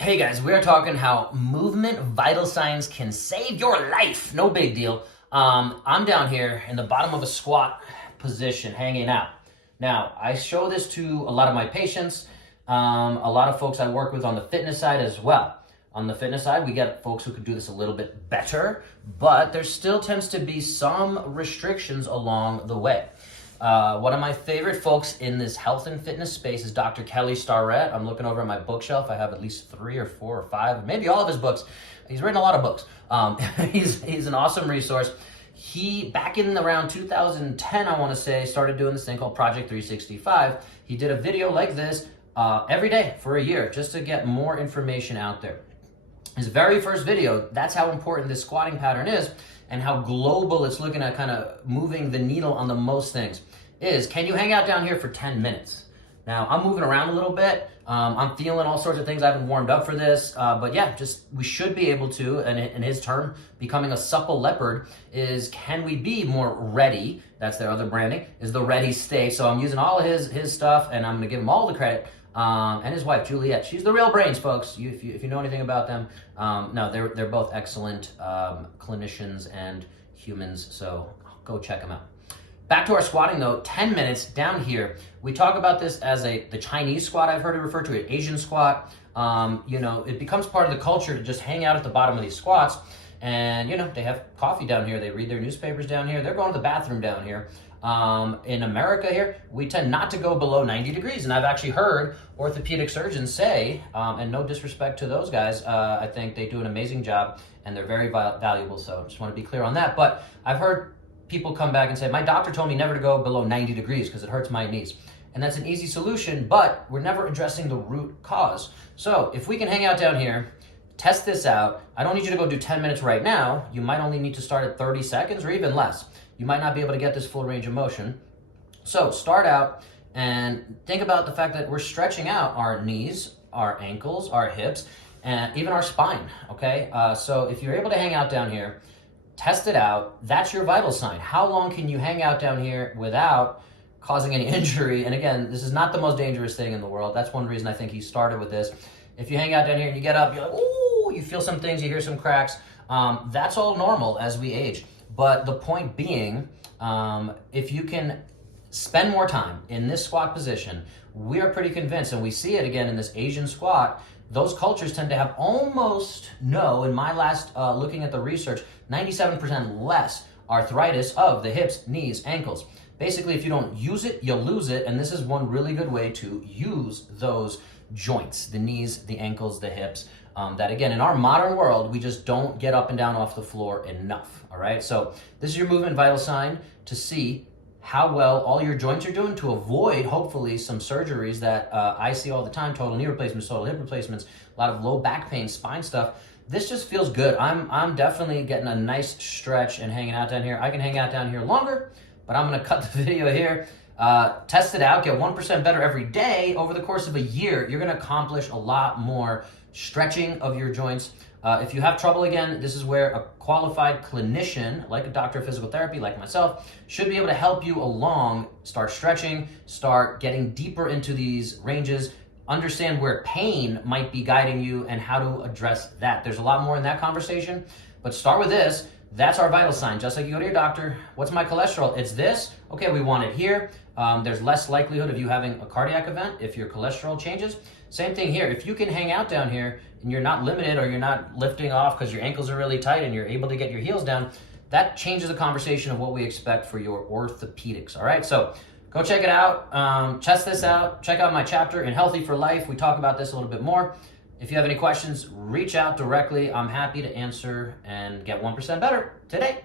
Hey guys, we are talking how movement vital signs can save your life. No big deal. I'm down here in the bottom of a squat position, hanging out. Now, I show this to a lot of my patients, a lot of folks I work with on the fitness side as well. On the fitness side, we get folks who can do this a little bit better, but there still tends to be some restrictions along the way. One of my favorite folks in this health and fitness space is Dr. Kelly Starrett. I'm looking over at my bookshelf. I have at least 3 or 4 or 5, maybe all of his books. He's written a lot of books. He's an awesome resource. He, back in around 2010, I want to say, started doing this thing called Project 365. He did a video like this every day for a year just to get more information out there. His very first video, that's how important this squatting pattern is and how global it's looking at kind of moving the needle on the most things, is can you hang out down here for 10 minutes? Now, I'm moving around a little bit. I'm feeling all sorts of things. I haven't warmed up for this. But yeah, we should be able to, and in his term, becoming a supple leopard is, can we be more ready? That's their other branding, is the ready state. So I'm using all of his stuff, and I'm going to give him all the credit. And his wife, Juliet, she's the real brains, folks. If you know anything about them, no, they're both excellent clinicians and humans, so go check them out. Back to our squatting though, 10 minutes down here. We talk about this as the Chinese squat. I've heard it referred to, an Asian squat. It becomes part of the culture to just hang out at the bottom of these squats. And, they have coffee down here. They read their newspapers down here. They're going to the bathroom down here. In America here, we tend not to go below 90 degrees. And I've actually heard orthopedic surgeons say, and no disrespect to those guys, I think they do an amazing job and they're very valuable. So just want to be clear on that. But I've heard people come back and say, my doctor told me never to go below 90 degrees because it hurts my knees. And that's an easy solution, but we're never addressing the root cause. So if we can hang out down here, test this out. I don't need you to go do 10 minutes right now. You might only need to start at 30 seconds or even less. You might not be able to get this full range of motion. So start out and think about the fact that we're stretching out our knees, our ankles, our hips, and even our spine, okay? So if you're able to hang out down here, test it out. That's your vital sign. How long can you hang out down here without causing any injury? And again, this is not the most dangerous thing in the world. That's one reason I think he started with this. If you hang out down here and you get up, you're like, ooh, you feel some things, you hear some cracks. That's all normal as we age. But the point being, if you can spend more time in this squat position, we are pretty convinced, and we see it again in this Asian squat, those cultures tend to have almost in my last looking at the research, 97% less arthritis of the hips, knees, ankles. Basically, if you don't use it, you'll lose it, and this is one really good way to use those joints, the knees, the ankles, the hips, that again, in our modern world, we just don't get up and down off the floor enough, all right? So this is your movement vital sign to see how well all your joints are doing, to avoid, hopefully, some surgeries that I see all the time, total knee replacements, total hip replacements, a lot of low back pain, spine stuff. This just feels good. I'm definitely getting a nice stretch and hanging out down here. I can hang out down here longer, but I'm gonna cut the video here. Test it out, get 1% better every day. Over the course of a year, you're gonna accomplish a lot more stretching of your joints. If you have trouble again, this is where a qualified clinician, like a doctor of physical therapy, like myself, should be able to help you along, start stretching, start getting deeper into these ranges, understand where pain might be guiding you and how to address that. There's a lot more in that conversation, but start with this. That's our vital sign. Just like you go to your doctor, what's my cholesterol? It's this. Okay, we want it here. There's less likelihood of you having a cardiac event if your cholesterol changes. Same thing here. If you can hang out down here and you're not limited or you're not lifting off because your ankles are really tight and you're able to get your heels down, that changes the conversation of what we expect for your orthopedics, all right? So go check it out. Test this out. Check out my chapter in Healthy for Life. We talk about this a little bit more. If you have any questions, reach out directly. I'm happy to answer and get 1% better today.